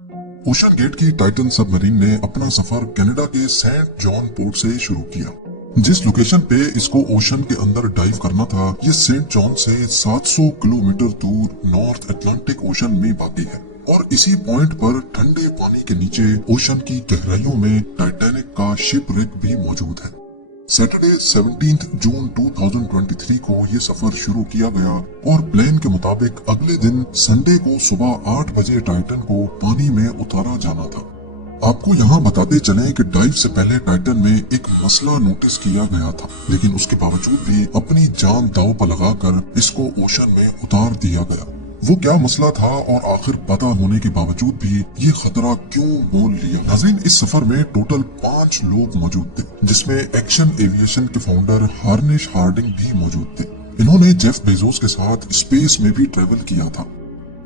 Ocean gate की Titan submarine ने अपना सफर कनाडा के सेंट जॉन पोर्ट से शुरू किया। जिस लोकेशन पे इसको ओशन के अंदर डाइव करना था, ये सेंट जॉन से 700 किलोमीटर दूर नॉर्थ अटलांटिक ओशन में वाक़ई है और इसी पॉइंट पर ठंडे पानी के नीचे ओशन की गहराइयों में टाइटैनिक का शिप रिग भी मौजूद है। सैटरडे 17 जून 2023 को ये सफर शुरू किया गया और प्लान के मुताबिक अगले दिन संडे को सुबह 8 बजे टाइटन को पानी में उतारा जाना था। आपको यहाँ बताते चलें कि डाइव से पहले टाइटन में एक मसला नोटिस किया गया था, लेकिन उसके बावजूद भी अपनी जान दांव पर लगाकर इसको ओशन में उतार दिया गया। वो क्या मसला था और आखिर पता होने के बावजूद भी ये खतरा क्यों मोल लिया? नाज़रीन, इस सफर में टोटल 5 लोग मौजूद थे, जिसमें एक्शन एविएशन के फाउंडर हार्निश हार्डिंग भी मौजूद थे। इन्होंने जेफ बेजोस के साथ स्पेस में भी ट्रेवल किया था।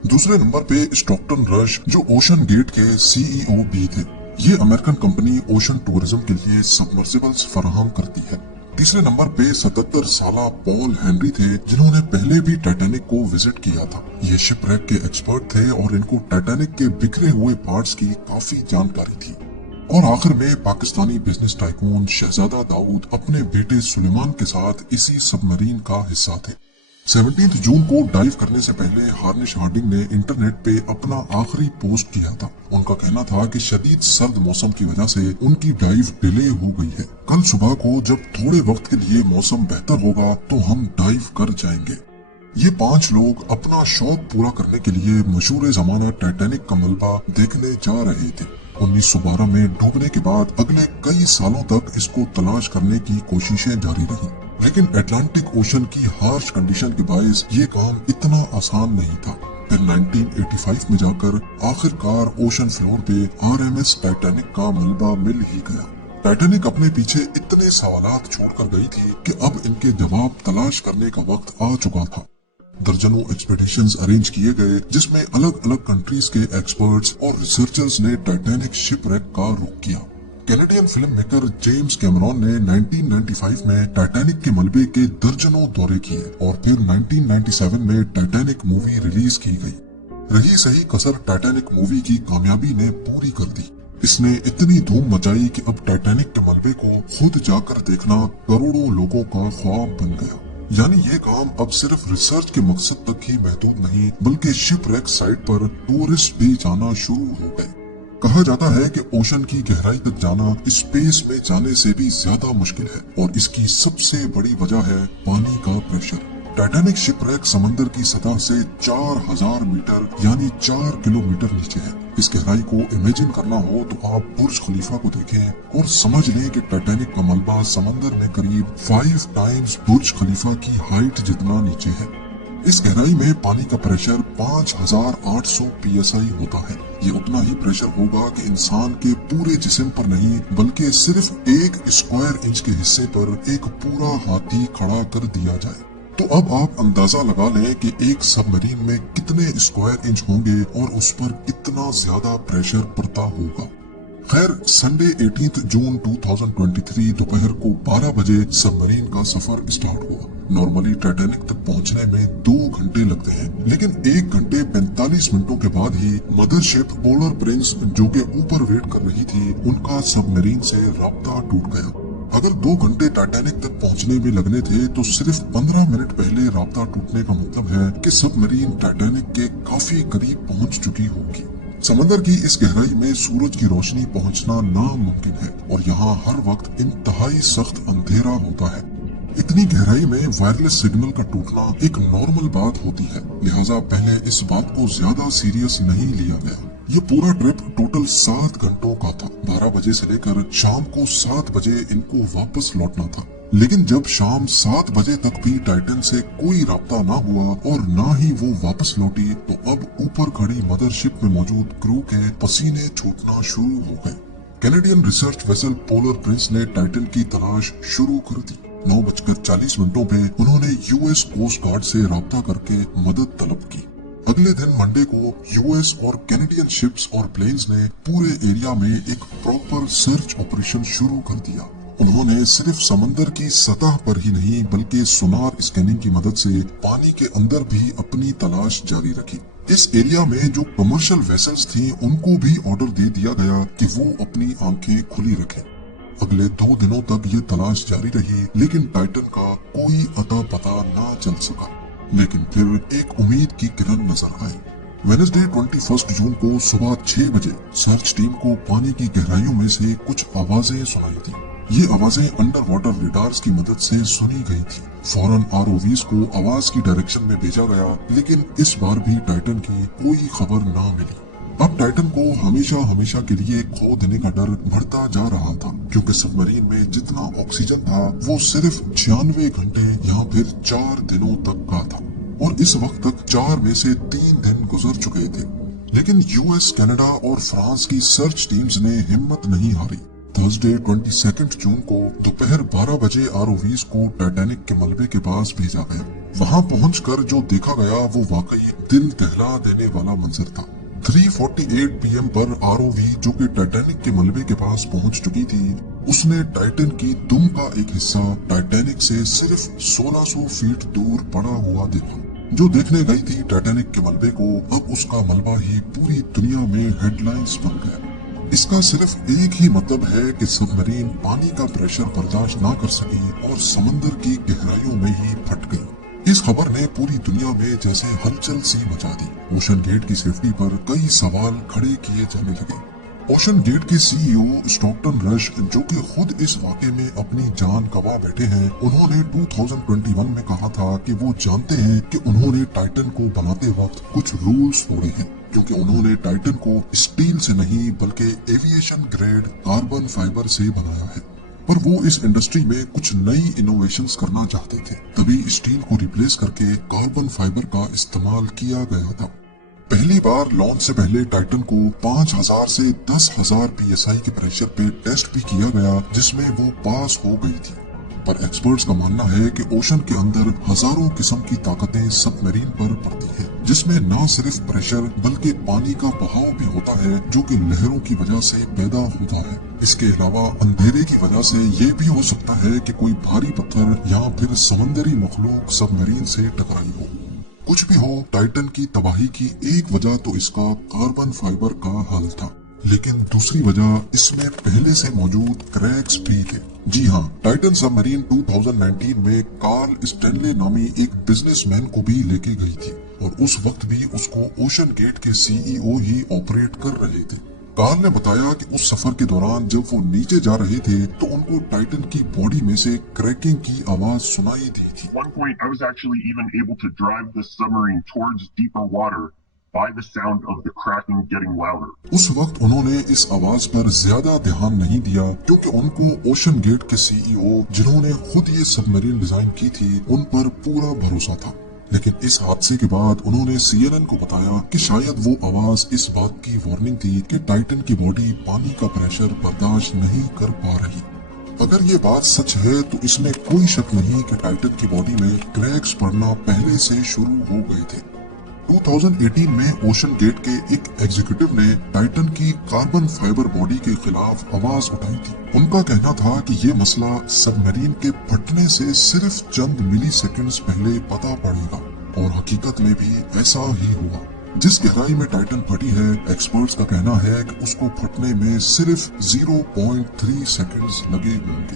दूसरे नंबर पे स्टॉकटन रश, जो ओशन गेट के सीईओ भी थे। ये अमेरिकन कंपनी ओशन टूरिज्म के लिए सबमर्सिबल्स फराहम करती है। तीसरे नंबर पे 77 साला पॉल हेनरी थे, जिन्होंने पहले भी टाइटैनिक को विजिट किया था। ये शिपरेक के एक्सपर्ट थे और इनको टाइटैनिक के बिखरे हुए पार्ट्स की काफी जानकारी थी। और आखिर में पाकिस्तानी बिजनेस टाइकून शहजादा दाऊद अपने बेटे सुलेमान के साथ इसी सबमरीन का हिस्सा थे। 17 जून को डाइव करने से पहले हार्निश हार्डिंग ने इंटरनेट पे अपना आखिरी पोस्ट किया था। उनका कहना था कि शदीद सर्द मौसम की वजह से उनकी डाइव डिले हो गई है। कल सुबह को जब थोड़े वक्त के लिए मौसम बेहतर होगा तो हम डाइव कर जाएंगे। ये 5 लोग अपना शौक पूरा करने के लिए मशहूर जमाना टाइटैनिक का मलबा देखने जा रहे थे। 1912 में डूबने के बाद अगले कई सालों तक इसको तलाश करने की कोशिशें जारी रही, लेकिन अटलांटिक ओशन की हार्श कंडीशन के बायस ये काम इतना आसान नहीं था। फिर 1985 में जाकर आखिरकार ओशन फ्लोर पे आरएमएस टाइटैनिक का मलबा मिल ही गया। टाइटैनिक अपने पीछे इतने सवालात छोड़कर गई थी कि अब इनके जवाब तलाश करने का वक्त आ चुका था। दर्जनों एक्सपेडिशंस अरेंज किए गए, जिसमें अलग अलग कंट्रीज के एक्सपर्ट्स और रिसर्चर्स ने टाइटैनिक शिपरेक का रुख किया। Canadian film maker James Cameron ने 1995 में टाइटैनिक के मलबे के दर्जनों दौरे किए और फिर 1997 में टाइटैनिक मूवी रिलीज की गई। रही सही कसर टाइटैनिक मूवी की कामयाबी ने पूरी कर दी। इसने इतनी धूम मचाई कि अब टाइटैनिक के मलबे को खुद जाकर देखना करोड़ों लोगों का ख्वाब बन गया। यानी ये काम अब सिर्फ रिसर्च के मकसद तक ही महदूद नहीं, बल्कि शिपरेक साइट पर टूरिस्ट भी जाना शुरू हो गए। कहा जाता है कि ओशन की गहराई तक जाना स्पेस में जाने से भी ज्यादा मुश्किल है और इसकी सबसे बड़ी वजह है पानी का प्रेशर। टाइटैनिक शिपरेक समंदर की सतह से 4000 मीटर यानी 4 किलोमीटर नीचे है। इस गहराई को इमेजिन करना हो तो आप बुर्ज खलीफा को देखें और समझ लें कि टाइटैनिक का मलबा समंदर में करीब 5 टाइम्स बुर्ज खलीफा की हाइट जितना नीचे है। इस गहराई में पानी का प्रेशर 5800 psi होता है। ये उतना ही प्रेशर होगा कि इंसान के पूरे जिस्म पर नहीं, बल्कि सिर्फ 1 स्क्वायर इंच के हिस्से पर एक पूरा हाथी खड़ा कर दिया जाए। तो अब आप अंदाजा लगा लें कि एक सबमरीन में कितने स्क्वायर इंच होंगे और उस पर कितना ज्यादा प्रेशर पड़ता होगा। खैर, संडे 18 जून 2023 दोपहर को 12 बजे सबमरीन का सफर स्टार्ट हुआ। नॉर्मली टाइटैनिक तक पहुंचने में 2 घंटे लगते हैं, लेकिन 1 घंटे 45 मिनटों के बाद ही मदरशिप पोलर प्रिंस, जो के ऊपर वेट कर रही थी, उनका सबमरीन से राब्ता टूट गया। अगर 2 घंटे टाइटैनिक तक पहुंचने में लगने थे, तो सिर्फ 15 मिनट पहले राब्ता टूटने का मतलब है कि सबमरीन टाइटैनिक के काफी करीब पहुंच चुकी होगी। समंदर की इस गहराई में सूरज की रोशनी पहुंचना नामुमकिन है और यहाँ हर वक्त इंतहाई सख्त अंधेरा होता है। इतनी गहराई में वायरलेस सिग्नल का टूटना एक नॉर्मल बात होती है, लिहाजा पहले इस बात को ज्यादा सीरियस नहीं लिया गया। ये पूरा ट्रिप टोटल 7 घंटों का था। 12 बजे से लेकर शाम को 7 बजे इनको वापस लौटना था, लेकिन जब शाम 7 बजे तक भी टाइटन से कोई राब्ता ना हुआ और ना ही वो वापस लौटी, तो अब ऊपर खड़ी मदरशिप में मौजूद क्रू के पसीने छूटना शुरू हो गए। Canadian research vessel polar Prince ने टाइटन की तलाश शुरू कर दी। 9:40 पे उन्होंने यूएस कोस्ट गार्ड से राब्ता करके मदद तलब की। अगले दिन मंडे को यूएस और कैनेडियन शिप्स और प्लेन्स ने पूरे एरिया में एक प्रॉपर सर्च ऑपरेशन शुरू कर दिया। उन्होंने सिर्फ समंदर की सतह पर ही नहीं, बल्कि सोनार स्कैनिंग की मदद से पानी के अंदर भी अपनी तलाश जारी रखी। इस एरिया में जो कमर्शियल वेसल्स थी उनको भी ऑर्डर दे दिया गया कि वो अपनी आंखें खुली रखें। अगले 2 दिनों तक ये तलाश जारी रही, लेकिन टाइटन का कोई अता पता ना चल सका। लेकिन फिर एक उम्मीद की किरण नजर आई। वेडनेसडे 21 जून को सुबह 6 बजे सर्च टीम को पानी की गहराइयों में से कुछ आवाजें सुनाई दी। ये आवाजें अंडर वाटर रेडार्स की मदद से सुनी गई थी। फौरन आरओवीज को आवाज की डायरेक्शन में भेजा गया, लेकिन इस बार भी टाइटन की कोई खबर ना मिली। अब टाइटन को हमेशा हमेशा के लिए खो देने का डर बढ़ता जा रहा था, क्योंकि सबमरीन में जितना ऑक्सीजन था वो सिर्फ 96 घंटे या फिर 4 दिनों तक का था, और इस वक्त तक 4 में से 3 दिन गुजर चुके थे। लेकिन यूएस, कनाडा और फ्रांस की सर्च टीम्स ने हिम्मत नहीं हारी। थर्सडे 22 जून को दोपहर 12 बजे आरओवीज को टाइटैनिक के मलबे के पास भेजा गया। वहां पहुंचकर जो देखा गया वो वाकई दिल दहला देने वाला मंजर था। 3:48 पीएम पर आरओवी, जो कि टाइटैनिक के मलबे के पास पहुंच चुकी थी, उसने टाइटन की दुम का एक हिस्सा टाइटैनिक से सिर्फ 1600 फीट दूर पड़ा हुआ देखा। जो देखने गई थी टाइटैनिक के मलबे को, अब उसका मलबा ही पूरी दुनिया में हेडलाइंस बन गया। इसका सिर्फ एक ही मतलब है कि सबमरीन पानी का प्रेशर बर्दाश्त ना कर सकी और समंदर की गहराइयों में ही फट गई। इस खबर ने पूरी दुनिया में जैसे हलचल सी मचा दी। ओशन गेट की सेफ्टी पर कई सवाल खड़े किए जाने लगे। ओशन गेट के सीईओ स्टॉकटन रश, जो कि खुद इस वाक़े में अपनी जान गंवा बैठे हैं, उन्होंने 2021 में कहा था कि वो जानते हैं कि उन्होंने टाइटन को बनाते वक्त कुछ रूल्स तोड़े हैं, क्योंकि उन्होंने टाइटन को स्टील से नहीं बल्कि एविएशन ग्रेड कार्बन फाइबर से बनाया है। पर वो इस इंडस्ट्री में कुछ नई इनोवेशंस करना चाहते थे, तभी स्टील को रिप्लेस करके कार्बन फाइबर का इस्तेमाल किया गया था। पहली बार लॉन्च से पहले टाइटन को 5000 से 10,000 पीएसआई के प्रेशर पे टेस्ट भी किया गया, जिसमें वो पास हो गई थी। पर एक्सपर्ट्स का मानना है कि ओशन के अंदर हजारों किस्म की ताकतें सबमरीन पर पड़ती हैं, जिसमें न सिर्फ प्रेशर बल्कि पानी का बहाव भी होता है, जो कि लहरों की वजह से पैदा होता है। इसके अलावा अंधेरे की वजह से ये भी हो सकता है कि कोई भारी पत्थर या फिर समंदरी मखलूक सबमरीन से टकराई हो। कुछ भी हो, टाइटन की तबाही की एक वजह तो इसका कार्बन फाइबर का हल था, लेकिन दूसरी वजह इसमें पहले से मौजूद क्रैक्स भी थे। जी हाँ, टाइटन सबमरीन 2019 में कार्ल स्टैनले नामी एक बिजनेसमैन को भी लेके गई थी, और उस वक्त भी उसको ओशन गेट के सीईओ ही ऑपरेट कर रहे थे। कार्ल ने बताया कि उस सफर के दौरान जब वो नीचे जा रहे थे तो उनको टाइटन की बॉडी में से क्रैकिंग की आवाज सुनाई दी थी। At one point, I was actually even able to drive the submarine towards deeper water by the sound of the cracking getting louder. उस वक्त उन्होंने इस आवाज पर ज्यादा ध्यान नहीं दिया, क्योंकि उनको ओशन गेट के सीईओ, जिन्होंने खुद ये सबमरीन डिजाइन की थी, उन पर पूरा भरोसा था। लेकिन इस हादसे के बाद उन्होंने CNN को बताया कि शायद वो आवाज इस बात की वार्निंग थी कि टाइटन की बॉडी पानी का प्रेशर बर्दाश्त नहीं कर पा रही। अगर ये बात सच है तो इसमें कोई शक नहीं कि टाइटन की बॉडी में क्रैक्स पड़ना पहले से शुरू हो गए थे। 2018 में ओशन गेट के एक एग्जीक्यूटिव ने टाइटन की कार्बन फाइबर बॉडी के खिलाफ आवाज उठाई थी। उनका कहना था कि ये मसला सबमरीन के फटने से सिर्फ चंद मिली सेकेंड्स पहले पता पड़ेगा, और हकीकत में भी ऐसा ही हुआ। जिस गहराई में टाइटन फटी है, एक्सपर्ट्स का कहना है कि उसको फटने में सिर्फ 0.3 सेकेंड्स लगे होंगे।